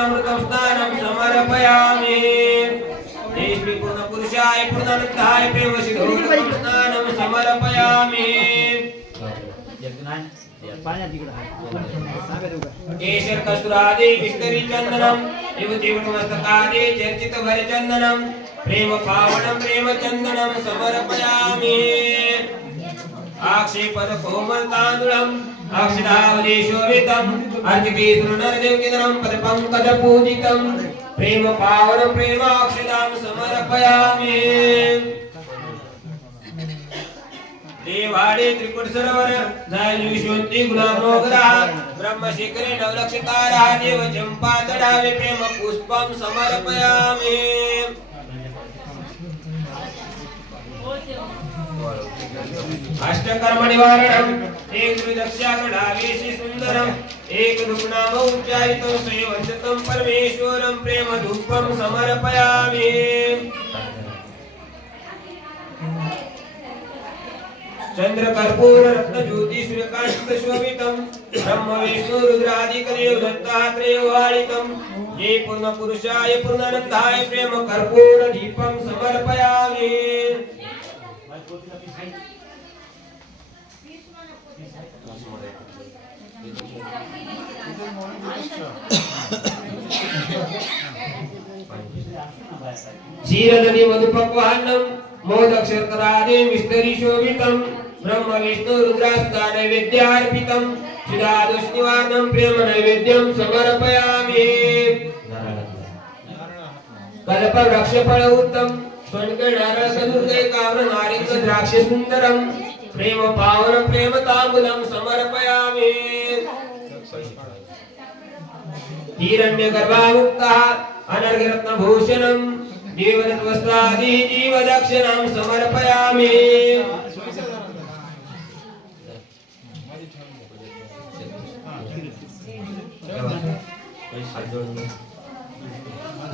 अमृतं स्नानं समर्पयामि श्री पूर्ण पुरुषाय पूर्णानंदाय प्रेम सिद्धोदकं स्नानं समर्पयामि केशर कस्तुरादि विस्तरी चंदनम युवतीवटमस्तकादि चर्चित भरि चंदनम प्रेम पावनं प्रेम चंदनम समर्पयामि आक्षेपद कोमल तांदुलम अक्षदावली शोभितम अर्चिते सुरनरदेवकिदरम पद पंकज पूजितम प्रेम पावनं प्रेम अक्षदां समर्पयामि देवाडे त्रिकुट सरोवर जयविश्वंती गुलामोगरा ब्रह्मशिखरे नवलक्षितारा देव चंपा तडावे प्रेम पुष्पं समर्पयामि अष्टकर्म निवारणम एक विदक्षागणावेशि सुंदरम एक रूपनाम उच्चारितं सेवंततं परमेश्वरं प्रेम धूपं समर्पयामि चंद्र कर्पूर रत्न ज्योति सूर्यकांत शोभितं ब्रह्म विष्णु रुद्रादि कलियुग दत्तात्रेय वाणितं ये पूर्ण पुरुषाय पूर्णानंदाय प्रेम कर्पूर दीपं समर्पयामि क्षीरदधि मधुपक्वान्नं मोदक शर्करादि मिष्टरि शोभितं ब्रह्म विष्णु रुद्रास्तान नैवेद्यार्पितं शिलादोष निवारणं प्रेम नैवेद्यं समर्पयामि कल्प वृक्ष फल उत्तम स्वर्ग नारळ सदुर्गे काव्र नारिंग द्राक्ष सुंदरं प्रेम पावन प्रेम तांबूलं समर्पयामि हिरण्य गर्भामुक्तः अनर्घरत्न भूषणं जीवनत वस्त्रादि जीवदक्षिणां समर्पयामि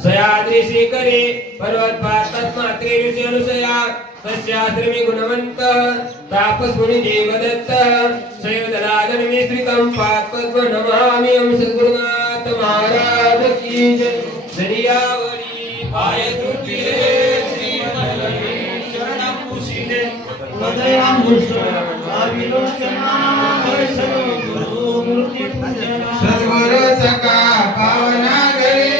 सयाद्रि शिखरे पर्वतपार्तमात्रे ऋषि अनुसया तस्याश्रमी गुणवन्तः तापस मुनि देवदत्तः शैवदलादन मिश्रितं पात्पद्म नमामि हम सद्गुरुनाथ महाराज की जय दरियावली पाय तुझे श्रीमल्ले शरणं कुशिने वदयां विलोचना गुरु मूर्ति पूजना सद्गुरु सका पावना घरी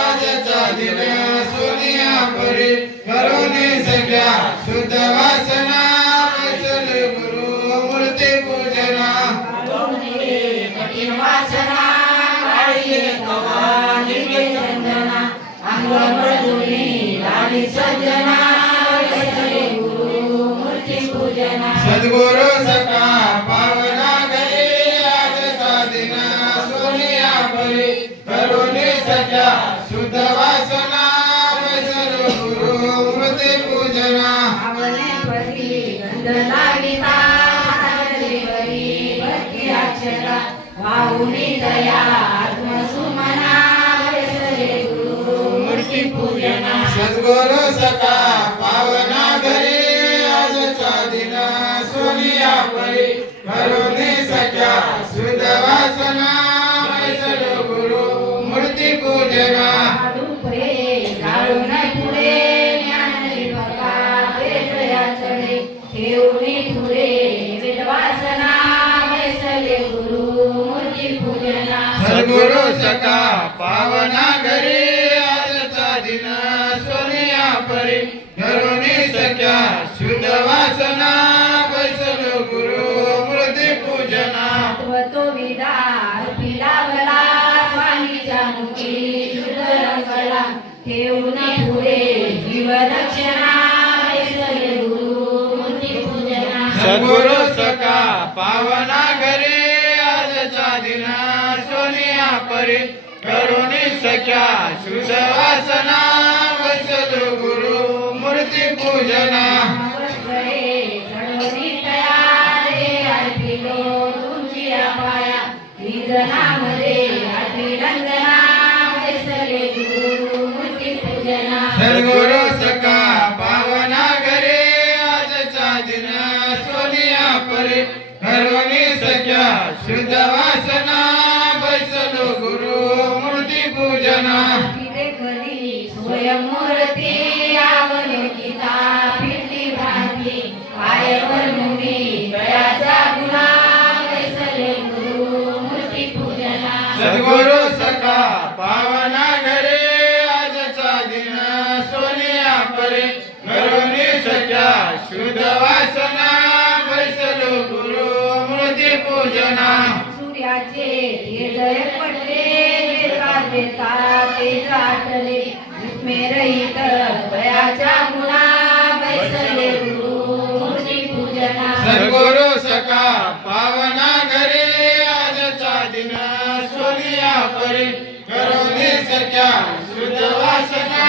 आजचा दिन सोनिया परी करोने सख्या शुद्ध वासना वचन गुरु मूर्ति पूजना कठिन वासना काढिले कवा दिव्य चंदना अंगमृदुनी लाली सज्जना वचन गुरु मूर्ति पूजना सद्गुरु सका पावना घरी आजचा दिन सोनिया परी करोने सख्या शुद्ध वासना वचन गुरु मूर्ति पूजना आवले परी गंध लागिता सागरीवरी भक्ती अक्षरा वाहुनी दया आत्मसुमना वैसले गुरु मूर्ति पूजना सद्गुरु सका पावना घरी आजचा दिन सोनिया परी करुणी सख्या शुद्ध वासना वैसले गुरु मूर्ति पूजना दुपरे जाळून पुढे ज्ञानी बघा वेदया चढे ठेवणी पुढे वेदवासना वैसले गुरु मूर्ति पूजना सद्गुरु सका पावना घरी आजचा दिन सोनिया परी करुणी सख्या शुद्ध वासना वैसले गुरु मूर्ति पूजना तो विदार पिलावला स्वामीच्या मुखी शुद्ध रंगला ठेवणे पुढे जीवदक्षिणा वैसले गुरु मूर्ति पूजना सद्गुरु सका पावना घरी आजचा दिन सोनिया परी करुणी सख्या शुद्ध वासना वैसले गुरु मूर्ति पूजना सद्गुरु सका पावना घरी आजचा दिन सोनिया परी करुणी सख्या शुद्ध वासना वैसले गुरु मूर्ति पूजना पूजना सूर्याचे तेजय पडले देता तेज आटले रहित दयाच्या गुणा बैसले गुरु मूर्ती पूजना सद्गुरु सखा पावना घरी आजचा दिन सोनिया परी करोनी सख्या शुद्ध वासना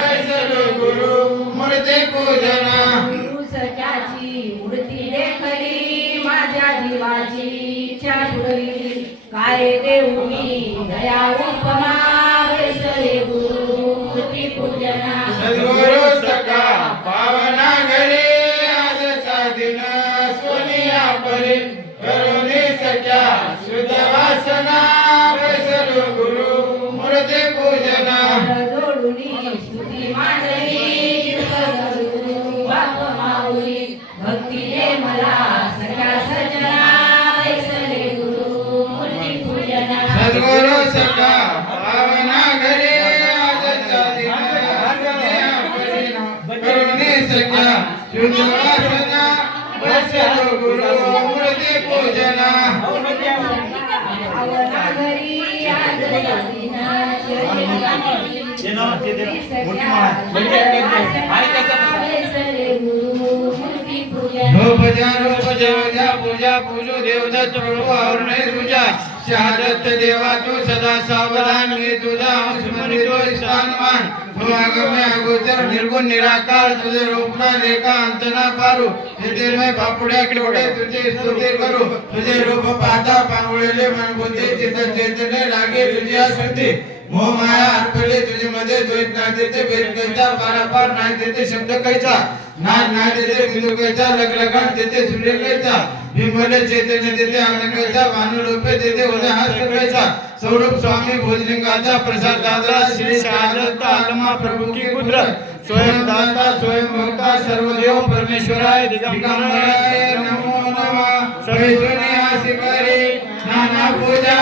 बैसलो गुरु मूर्ती पूजना गुरु सख्याची मूर्ती देखली माझ्या जीवाची इच्छा पुरली काय देऊ मी दया उपमा बैसले गुरु मूर्ती पूजना सद्गुरु सखा पावना घरी आजचा दिन सोनिया परी करोनी सख्या शुद्ध वासना बैसलो गुरु मूर्ती पूजना जोडुनी स्तुती मांडली बाप माऊली भक्तीने मला सखा सजना बैसले गुरु मूर्ती पूजना सद्गुरु सखा पावना घरी आजचा दिन सोनिया परी करोनी सख्या शुद्ध वासना बैसलो गुरु मूर्ती पूजना आवना घरी आजचा दिन बैसले गुरु मूर्ती पूजना पूजा पूजा पूजो देवता चढ़ो और नहीं तुझा शहादत देवा तू सदा सावधान मी तुझा स्मरितो स्थानमान तू आगम्य अगोचर निर्गुण निराकार तुझे रूपना रेखा अंतना पारू तेथे मैं बापुड्या किडोडे तुझे स्तुती करू तुझे रूप पाहता पांगुळलेले मन बुद्धी चित्त चैतन्य लागे तुझी स्तुती मोह माया अर्पले तुझे मध्ये द्वैत नाही तेथे भेद कैचा पारापार नाही तेथे शब्द कैचा नाद नाही तेथे बिंदू कैचा लगलगान तेथे सूर्य कैचा विमल चैतन्य तेथे अंग कैचा भानु रूपे तेथे उदय हस्त कैचा स्वरूप स्वामी भोजलिंगाचा प्रसाद दादा श्री शहादत आत्मा प्रभु की कुदरत स्वयं दाता स्वयं भोक्ता सर्वदेव परमेश्वराय दिगंबराय नमो नमः सविष्णु आसिकारी नाना पूजा